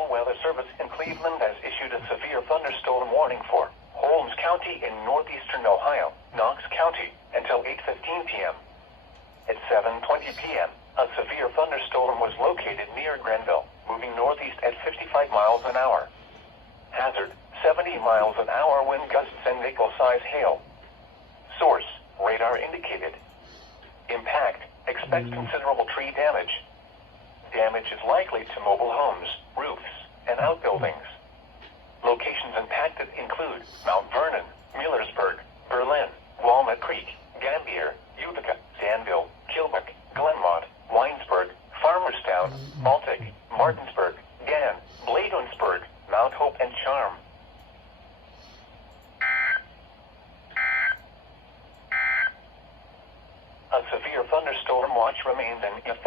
National Weather Service in Cleveland has issued a severe thunderstorm warning for Holmes County in northeastern Ohio, Knox County, until 8:15 p.m. At 7:20 p.m., a severe thunderstorm was located near Grenville, moving northeast at 55 miles an hour. Hazard, 70 miles an hour wind gusts and nickel-size hail. Source, radar indicated. Impact, expect considerable tree damage. Damage is likely to mobile homes, roofs, and outbuildings. Locations impacted include Mount Vernon, Millersburg, Berlin, Walnut Creek, Gambier, Utica, Danville, Kilbuck, Glenmont, Winesburg, Farmerstown, Baltic, Martinsburg, Gann, Bladensburg, Mount Hope, and Charm. A severe thunderstorm watch remains in effect.